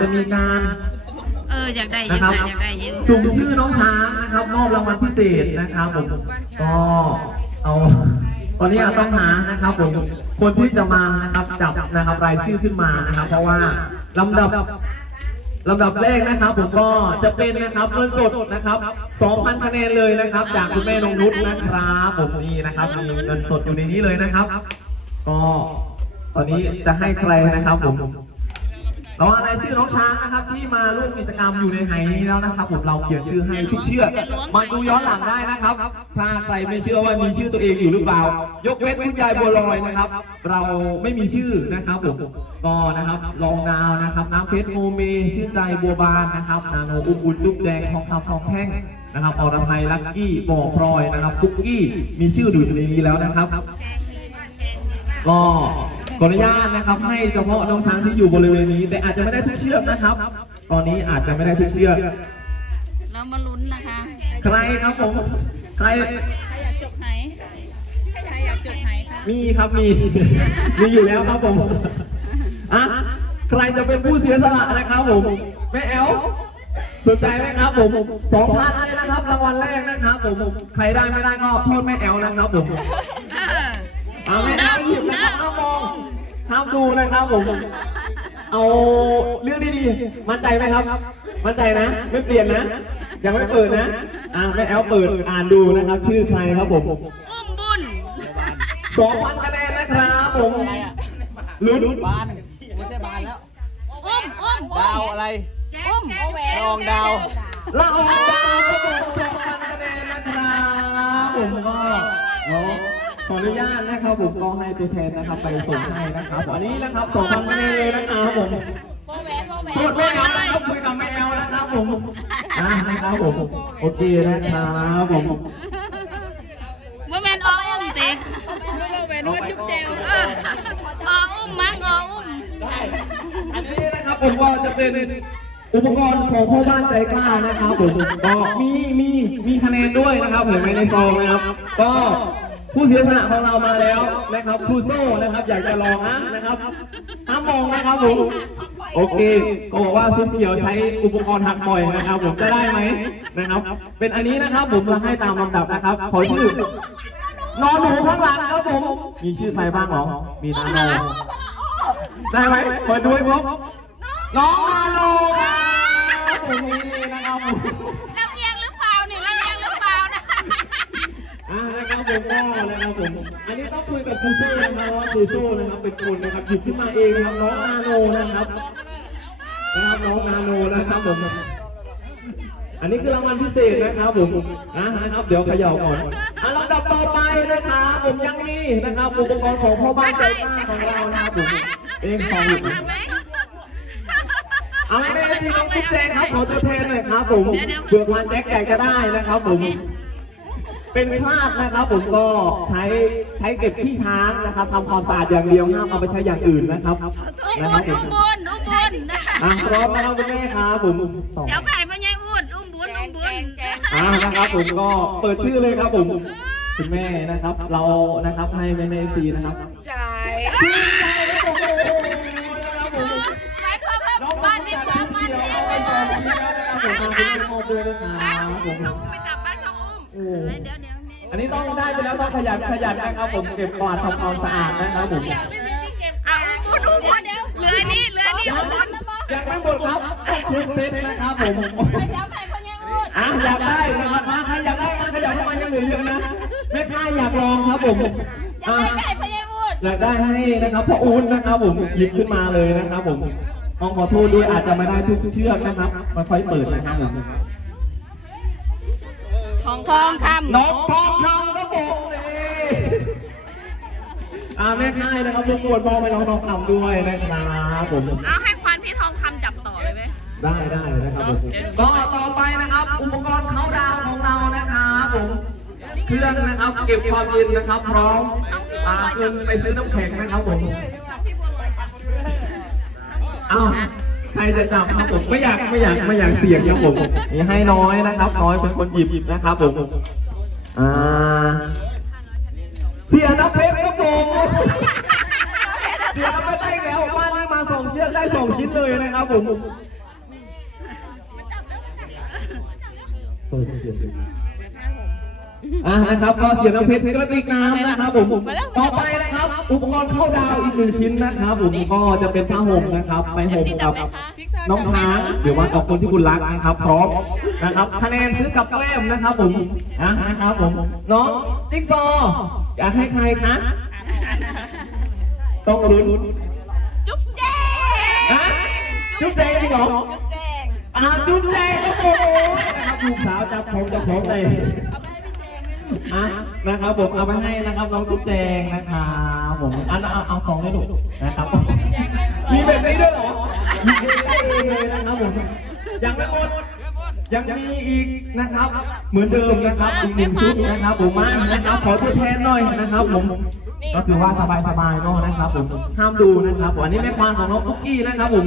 จะมีการเอออยากได้อนะยากครับได้อยากได้เยอะสุ่มชื่อน้องช้างนะครับมอบรางวัลพิเศษนะครับผมก็เอาตอนนี้ต้องหานะครับผมคนที่จะมานะครับจับนะครับรายชื่อขึ้นมานะครับ เพราะว่าลำดับลำดับแรกนะครับ ผมก็จะเป็นนะครับเงินสดนะครับ 2,000คะแนนเลยนะครับ จากคุณแม่นงนุชนะครับผมนี่นะครับมีเงินสดอยู่ในนี้เลยนะครับ ก็ตอนนี้จะให้ใครนะครับผม เราอะไรายชื่อน้องช้างนะครับ ที่มาร่วมกิจกรรมอยู่ในไหนี้แล้วนะครับ ผมเราเขียนชื่อให้ทุกเชือกมาดูย้อนหลังได้นะครับ ถ้าใครไม่เชื่อว่ามีชื่อตัวเองอยู่หรือเปล่า ยกเว้นคุณยายบัวลอยนะครับ เราไม่มีชื่อนะครับผมก็นะครับลองดาวนะครับ น้ำเพชรโมเมชื่อใจบัวบานนะครับนาโนอุบุญจุ๊บแจงทองคำทองแท่งนะครับอรไทยลักกี้บ่อพลอยนะครับคุกกี้มีชื่ออยู่ในนี้แล้วนะครับก็ ขออนุญาตนะครับให้เฉพาะน้องช้างที่อยู่บริเวณนี้ แต่อาจจะไม่ได้ทุกเชือกนะครับ ตอนนี้อาจจะไม่ได้ทุกเชือก เรามาลุ้นนะคะใครครับผม ใคร ใครอยากจบไหนใครอยากจบไหนคะมีครับมี มีอยู่แล้วครับผมอะใครจะเป็นผู้เสียสละนะครับผม แม่แอลสนใจไหมครับผมสองพันเลยนะครับรางวัลแรกนะครับผม ใครได้ไม่ได้ก็โทษแม่แอลนะครับผม เอาไม่ได้หยิบนะครับห้ามมองห้ามดูนะครับผม เอาเรื่องดีๆมั่นใจไหมครับ มั่นใจนะ ไม่เปลี่ยนนะ ยังไม่เปิดนะ อ่าไม่แอลเปิดอ่านดูนะครับ ชื่อใครครับผมอุ้มบุญสองพันคะแนนนะครับผมลุ้นบานไม่ใช่บานแล้ว อุ้มอุ้มดาวอะไร อุ้มรองดาวเราดาวครับผมสองพันคะแนนนะครับผมก็เนาะ ขออนุญาตนะครับผมก็ให้ตัวแทนนะครับไปส่งให้นะครับอันนี้นะครับสองพันคะแนนเลยนะครับผมพ่อแหวนพ่อแหวนพูดไม่เอานะครับคุยกับไม่เอานะครับผมอ่านะครับผมโอเคนะครับผมเมื่อแมนอออุ้มติพ่อแหวนนึกว่าจุ๊บเจลเอออออุ้มมั้งอออุ้มอันนี้นะครับผมว่าจะเป็นอุปกรณ์ของพ่อบ้านใจกล้านะครับผมก็มีมีมีคะแนนด้วยนะครับเห็นไหมในซองนะครับ ก็ ผู้เสียสละของเรามาแล้วนะครับครูโซ่นะครับ อยากจะลองนะนะครับห้ามมองนะครับผมโอเคก็บอกว่าซุปเขียวใช้อุปกรณ์หักบ่อยนะครับ ผมจะได้ไหมนะครับ เป็นอันนี้นะครับ ผมเราให้ตามลำดับนะครับ ขอชื่อนอนหนูข้างหลังครับผมมีชื่อใครบ้างหรอมีนาโนได้ไหมเปิดดูให้พบน้องนาโนครับผมนี่นะครับผม นะครับผมก็นะครับผม อันนี้ต้องคุยกับครูโซ่นะครับว่าครูโซ่นะครับเป็นคนนะครับหยิบขึ้นมาเองนะครับน้องนาโนนะครับ นะครับน้องนาโนนะครับผมอันนี้คือรางวัลพิเศษนะครับผมนะนะครับ เดี๋ยวเขย่าก่อนอันลำดับต่อไปนะครับผมยังมีนะครับอุปกรณ์ของพ่อบ้านใจกล้าของเรานะครับผมเองของอยู่ทำไหมเอาไม่ได้สิน้องจิ๊บแจงครับขอตัวแทนหน่อยครับผมเบื่อพันแจ็คใหญ่ก็ได้นะครับผม เป็นคราดนะครับผมก็ใช้ใช้เก็บขี้ช้างนะครับทำความสะอาดอย่างเดียวห้ามเอาไปใช้อย่างอื่นนะครับอุ้มนะบุครัญบผมอุ้มบุญอุ้มบุญอะพร้อมนะครับคุณแม่ครับผมสองเดี๋ยวไผ่พ่อใหญ่อูดอุ้มบุญอุ้มบุญอ่านะครับผมก็เปิดชื่อเลยครับผมคุณแม่นะครับ เรานะครับให้แม่แม่ซีนะครับจ่ายชื่นใจครับผมโอ้โหนะครับผมหมายความว่าน้องบ้านนี้ความมันเดียวเนี่ยเอาไปต่อที่แล้วนะครับผมขอบคุณทุกคนด้วยนะครับผมไปจั เดี๋ยวเดี๋ยวอันนี้ต้องได้ไปแล้วต้องขยันขยันนะครับผมเก็บกวาดทำความสะอาดนะครับผมเอาอุ้มบุญอุ้มบุญเหลือนี่เหลือนี่ยังอุ้มบุญยังไม่หมดครับครบเซตนะครับผมเดี๋ยวไผ่พ่อใหญ่อูดอะอยากได้นะครับมาใครอยากได้มาขยับเข้ามายังเหลือเยอะนะแม่ค้าอยากลองครับผมอยากอะได้ไผ่พ่อใหญ่อูดอยากได้ให้นะครับพ่ออู๊ดนะครับผมหยิบขึ้นมาเลยนะครับผมต้องขอโทษด้วยอาจจะไม่ได้ทุกเชือกนะครับมาค่อยเปิดนะครับผม ทองทองคำน้องทองคำครับผมนี่อ่าแม่ค่ายนะครับรบกวนมองไปน้องทองคำด้วยนะครับผมเอาให้ควานพี่ทองคำจับต่อเลยไหมได้ได้นะครับผมก็ต่อไปนะครับ อุปกรณ์เขาดาวน์ของเรานะครับผมเครื่องนะครับเก็บความเย็นนะครับพร้อมอ่าเงินไปซื้อน้ำแข็งนะครับผมเอ้า ใครจะจับครับผมไม่อยากไม่อยากไม่อยากเสี่ยงครับผมนี่ให้น้อยนะครับ น้อยเป็นคนหยิบหยิบนะครับผมอ่าเสียนับเพชรครับผมเสียไม่ได้แล้วบ้านนี้มาสองเชือกได้สองชิ้นเลยนะครับผม อะนะครับก็เสียงน้ำเพชรกระติกน้ำนะครับผมต่อไปนะครับ อุปกรณ์เข้าดาวอีกหนึ่งชิ้นนะครับ ผมก็จะเป็นผ้าห่มนะครับไปห่มกับน้องช้างหรือว่ากับคนที่คุณรักนะครับ พร้อมนะครับคะแนนซื้อกับแกล้มนะครับ ผมอะนะครับผมน้องจิ๊กซอว์อยากให้ใครคะต้องลุ้นจุ๊บแจ้ฮะจุ๊บแจงจริงเหรอแจ้งอ่าจุ๊บแจงครับผมนะครับลูกสาวจับผมจับผมเลย อะนะครับผมเอาไปให้นะครับน้องจุ๊บแจงนะครับผมอันเอาเอาสองเลยลูกนะครับ มีแบบนี้ด้วยเหรอมีเองเลยนะครับผมยังไม่หมดยังมีอีกนะครับ เหมือนเดิมนะครับอีกหนึ่งชุดนะครับ ผมมานะครับขอตัวแทนหน่อยนะครับ ผมก็คือว่าสบายๆเนาะนะครับ ผมห้ามดูนะครับผมอันนี้แม่ควานของน้องคุกกี้นะครับ ผม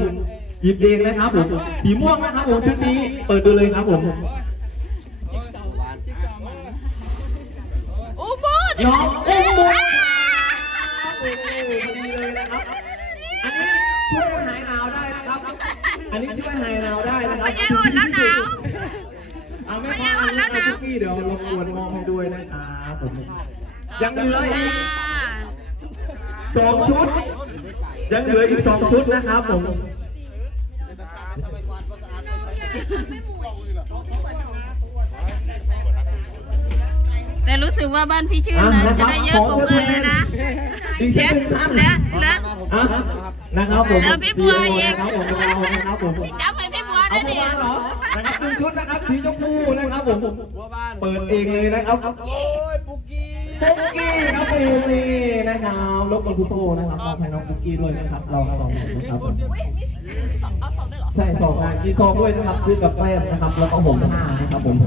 หยิบเองนะครับ ผมสีม่วงนะครับ ผมชุดนี้เปิดดูเลยครับ ผม อุบูด น้องอุ้มบุญโอ้โหดีเลยนะครับ อันนี้ช่วยหายหนาวได้นะครับ อันนี้ช่วยหายหนาวได้นะครับไม่ใช่อุ่นแล้วหนาวเอาไม่พออันนี้คุกกี้เดี๋ยวรบกวนมองให้ด้วยนะครับผมยังเหลืออีกสองชุด ยังเหลืออีกสองชุดนะครับผม แต่รู้สึกว่าบ้านพี่ชื่นนะจะได้เยอะกว่าเพื่อนเลยนะอีกสักหนึ่งท่านและและ อะนะครับผมเดี๋ยวพี่บัวอีกนะครับผมนะครับผมจับไปพี่บัวเอาด้วยประดิมาณเหรอนะครับหนึ่งชุดนะครับสีชมพูนะครับผมหัวบ้านเปิดเองเลยนะครับโอ้ยปุกกี้ปุกกี้ครับผมนี่นะครับลบกับคุโซนะครับมอบให้น้องปุกกี้ด้วยนะครับเราสองคนนะครับใช่สองงานกีซองด้วยนะครับซื้อกับแป้งนะครับแล้วก็ผมห้านะครับผม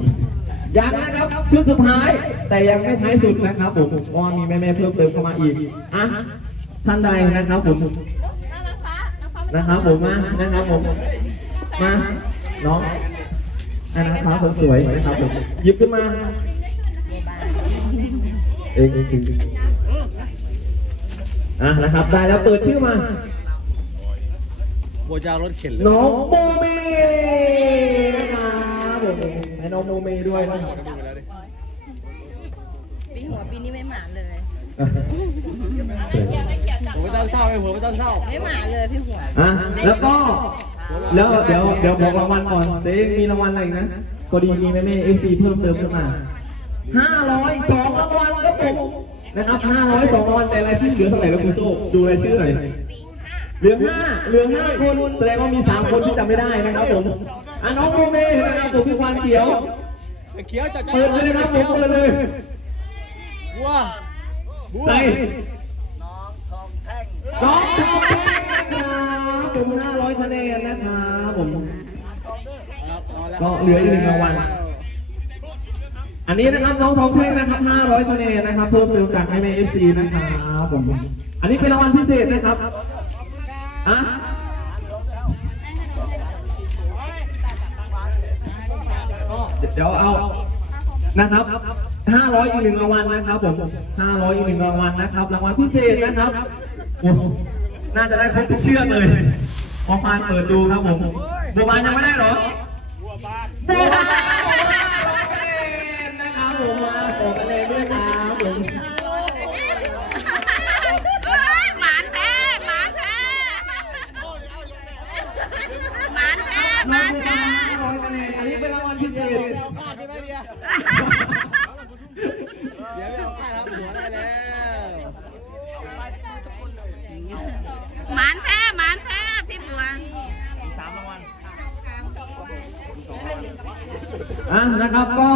ยังนะครับชุดสุดท้าย แต่ยังไม่ท้ายสุดนะครับผมเพราะว่ามีแม่ๆเพิ่มเติมเข้ามาอีกอะท่านใดนะครับผมนะครับผมมานะครับผมมาน้องนะครับผมสวยนะครับผมหยิบขึ้นมาเองเองเองอะนะครับได้แล้วเปิดชื่อมาบัวจะเอารถเข็นเลยน้องโมเมนะครับผม ให้น้องโมเมด้วยนะครับปีหัวปีนี้ไม่หมาเลย ผมไม่ต้องเศร้าไอ้หัวไม่ต้องเศร้าไม่หมาเลยพี่หัวอะแล้วก็แล้วเดี๋ยวเดี๋ยวบอกรางวัลก่อนเดี๋ยวมีรางวัลอะไรอีกนะพอดีมีแม่แม่เอฟซีเพิ่มเติมขึ้นมาห้าร้อยสองรางวัลครับผมนะครับห้าร้อยสองรางวัลแต่รายชื่อเหลือเท่าไหร่แล้วคุณโซ่ดูรายชื่อหน่อย เหลือห้าเหลือห้าคนแสดงว่ามีสามคนที่จำไม่ได้นะครับผมอะน้องโมเมนะครับผมพี่ควานเขียวเขียวจัดเปิดเลยนะครับผมเปิดเลยบัวบัวใส่น้องทองแท่งนะครับผมห้าร้อยคะแนนนะครับผมก็เหลืออีกหนึ่งรางวัลอันนี้นะครับน้องทองแท่งนะครับ 500คะแนนนะครับ เพิ่มเติมจากไอเมเอฟซีนะครับผม อันนี้เป็นรางวัลพิเศษนะครับ อะเดี๋ยวเอานะครับ500อีกหนึ่งรางวัลนะครับผม500อีกหนึ่งรางวัลนะครับ รางวัลพิเศษนะครับโอ้น่าจะได้ครบทุกเชือกเลยพอฟานเปิดดูครับผมบัวบานยังไม่ได้หรอบัวบานบัวบานนะครับผมมาขอคะแนนด้วยครับผม หมานแท้หมานแท้หมานแท้หมานแท้ ร้อยคะแนนอันนี้เป็นรางวัลพิเศษ พลาดใช่ไหมเดียเดี๋ยวไม่เอาค่าทำหัวได้แล้ว หมานแท้หมานแท้พี่บัว อะนะครับก็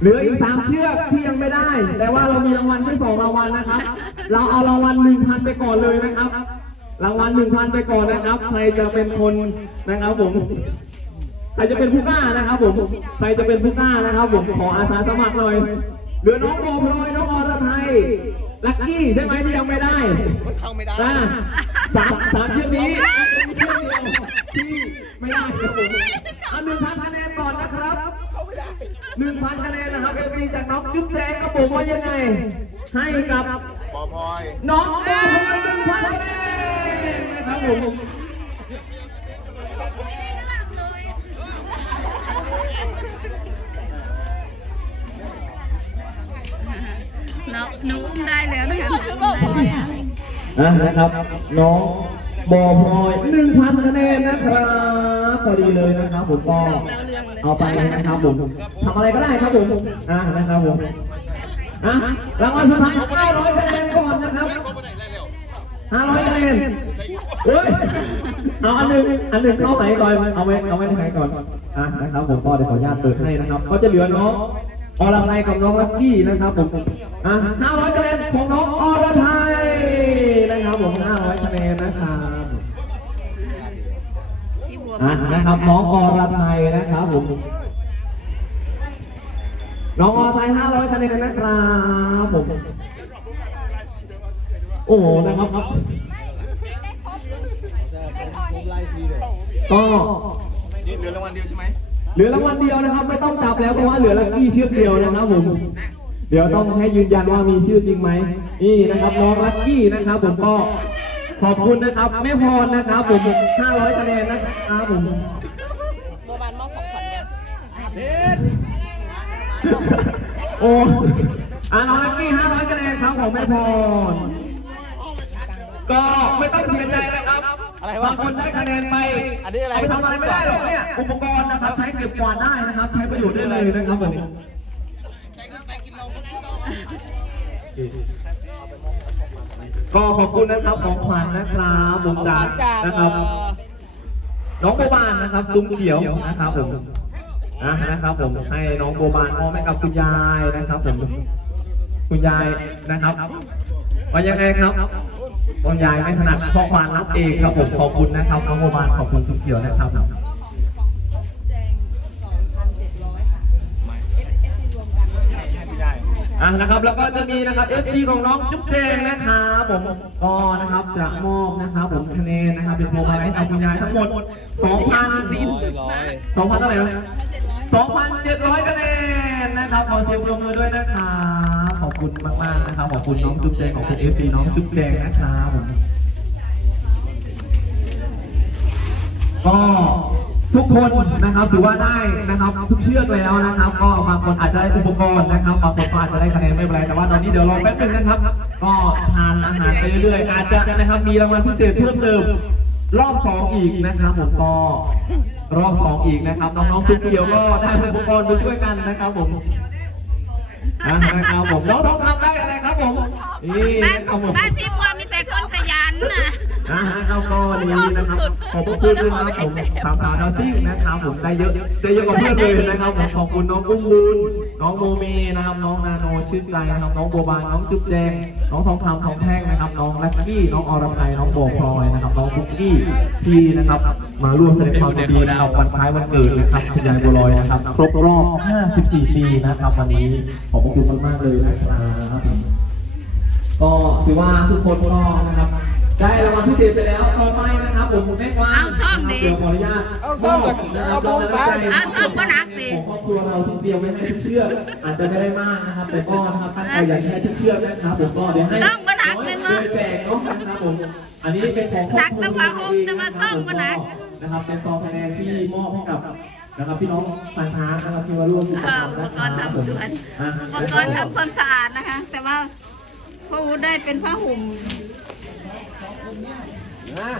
เหลืออีกสามเชือกที่ยังไม่ได้ แต่ว่าเรามีรางวัลแค่สองรางวัลนะครับ เราเอารางวัลหนึ่งพันไปก่อนเลยนะครับ รางวัลหนึ่งพันไปก่อนนะครับ ใครจะเป็นคนนะครับผม ใครจะเป็นผู้กล้านะครับผม ใครจะเป็นผู้กล้านะครับ ผมขออาสาสมัครหน่อย เหลือน้องโบพลอยน้องอรไทย ลักกี้ใช่ไหมที่ยังไม่ได้มันเข้าไม่ได้ อ่าสามสามเชือกนี้เชือกเดียวที่ไม่ได้ครับผมเอาหนึ่งพันคะแนนก่อนนะครับหนึ่งพันคะแนนนะครับเอฟซีจากน้องจุ๊บแจงครับผมว่ายังไง ให้กับ ปอพลอย น้องโบพลอยหนึ่งพันคะแนนนะครับผม อ หนูอุ้มได้แล้วนะคะหนูอุ้มได้แล้วอะนะครับ น้องบอพลอยหนึ่งพันคะแนนนะครับพอดีเลยนะครับผมก็ดอกดาวเรืองเลยเอาไปนะครับผมทำอะไรก็ได้ครับผมอะนะครับผมอะรางวัลสุดท้าย500คะแนนก่อนนะครับ500คะแนนเฮ้ยเอาอันหนึ่งอันหนึ่งเข้าไหนก่อนเอาไว้เอาไว้ที่ไหนก่อนอะนะครับผมก็เดี๋ยวขออนุญาตเปิดให้นะครับ ก็จะเหลือน้องอรไทยกับน้องลักกี้นะครับผม อะ500คะแนนของน้องอรไทยนะครับผม500คะแนนนะครับพี่บัวอะนะครับน้องอรไทยนะครับผมน้องอรไทย500คะแนนนะครับผมโอ้โหนะครับครับก็นี่เหลือรางวัลเดียวใช่ไหมเหลือรางวัลเดียวนะครับ ไม่ต้องจับแล้วเพราะว่าเหลือลักกี้ชื่อเดียวนะครับผม เดี๋ยวต้องให้ยืนยันว่ามีชื่อจริงไหมนี่นะครับน้องลักกี้นะครับ ผมก็ขอบคุณนะครับแม่พรนะครับผม500คะแนนนะครับผมโบบานมอบของขวัญเนี่ยโอ้อะน้องลักกี้500คะแนนครับของแม่พรก็ไม่ต้องเสียใจนะครับอะไรวะบางคนได้คะแนนไปอันนี้อะไรเาไปทำอะไรไม่ได้หรอกเนี่ยอุปกรณ์นะครับใช้เก็บกวาดได้นะครับ ใช้ประโยชน์ได้เลยนะครับวันนี้ ก็ขอบคุณนะครับของขวัญนะครับผมจากนะครับ น้องโบบานนะครับ ซุ้มเขียวนะครับผมอะนะครับผมให้น้องโบบานมอบให้กับคุณยายนะครับผมคุณยายนะครับว่ายังไงครับคุณยายไม่ถนัดข้อความรับเองครับผมขอบคุณนะครับน้องโบบานขอบคุณซุ้มเขียวนะครับ อะนะครับแล้วก็จะมีนะครับ FC ของน้องจุ๊บแจงนะครับผมก็นะครับจะมอบนะครับผมคะแนนนะครับเป็นโปรไฟล์ให้กับคุณยายทั้งหมด2,000สองพันเท่าไหร่นะสองพันเจ็ดร้อยคะแนนนะครับขอเสียงปรบมือด้วยนะครับขอบคุณมากๆนะครับขอบคุณน้องจุ๊บแจงขอบคุณเอฟซีน้องจุ๊บแจงนะครับผมก็ ทุกคนนะครับถือว่าได้นะครับ ทุกเชือกแล้วนะครับ ก็บางคนอาจจะได้อุปกรณ์นะครับบางคนอาจจะได้คะแนนไม่เป็นไรแต่ว่าตอนนี้เดี๋ยวรอแป๊บนึงนะครับ ก็ทานอาหารไปเรื่อยๆอาจจะนะครับมีรางวัลพิเศษเพิ่มเติมรอบสองอีกนะครับผมก็รอบสองอีกนะครับน้องๆซุปเกียวก็ได้อุปกรณ์ไปช่วยกันนะครับผมนะครับผมน้องทองทำได้อะไรครับผมนี่นะครับผมบ้านพี่บัวมีแต่คนขยันนะ นะฮะครับก็นี้นะครับขอบคุณด้วยนะครับผมสามสาวดาวซิ่งนะครับผมได้เยอะได้เยอะกว่าเพื่อนเลยนะครับผมขอบคุณน้องอุ้มบุญน้องโมเมนะครับน้องนาโนชื่นใจนะครับน้องบัวบานน้องจุ๊บแจงน้องทองคำทองแท่งนะครับ น้องลักกี้น้องอรไทยน้องโบกพลอยนะครับน้องคุกกี้ที่นะครับมาร่วมแสดงความยินดีนะครับวันคล้ายวันเกิดนะครับคุณยายบัวลอยนะครับครบรอบ 54 ปีนะครับวันนี้ขอบคุณมากๆเลยนะครับก็ถือว่าทุกคนก็นะครับ ได้รางวัลพิเศษไปแล้วต่อไปนะครับผมผมแม่กวางเอาซ่อมดิเดี๋ยวขออนุญาตเอาซ่อมกับเอาบุญไปเอาซ่อมก็หนักดิ ของครอบครัวเราที่เตรียมไว้ให้ทุกเชือกอาจจะไม่ได้มากนะครับแต่ก็นะครับตั้งใจอยากให้ทุกเชือกนะครับผมก็เดี๋ยวให้ซ่อมก็หนักเป็นวะโดยแจกเนาะนะครับผมอันนี้เป็นของครอบครัวหนักแต่ว่าโฮมแต่ว่าซ่อมก็หนักนะครับเป็นซองคะแนนที่มอบให้กับนะครับพี่น้องพันธานะครับที่มาร่วมกิจเอกรอรมอุปนะกครณ์รับทำสวนอะอุปกรณ์ทำความสะอาดนะคะ แต่ว่าพ่ออูได้เป็นผ้าห่ม นะ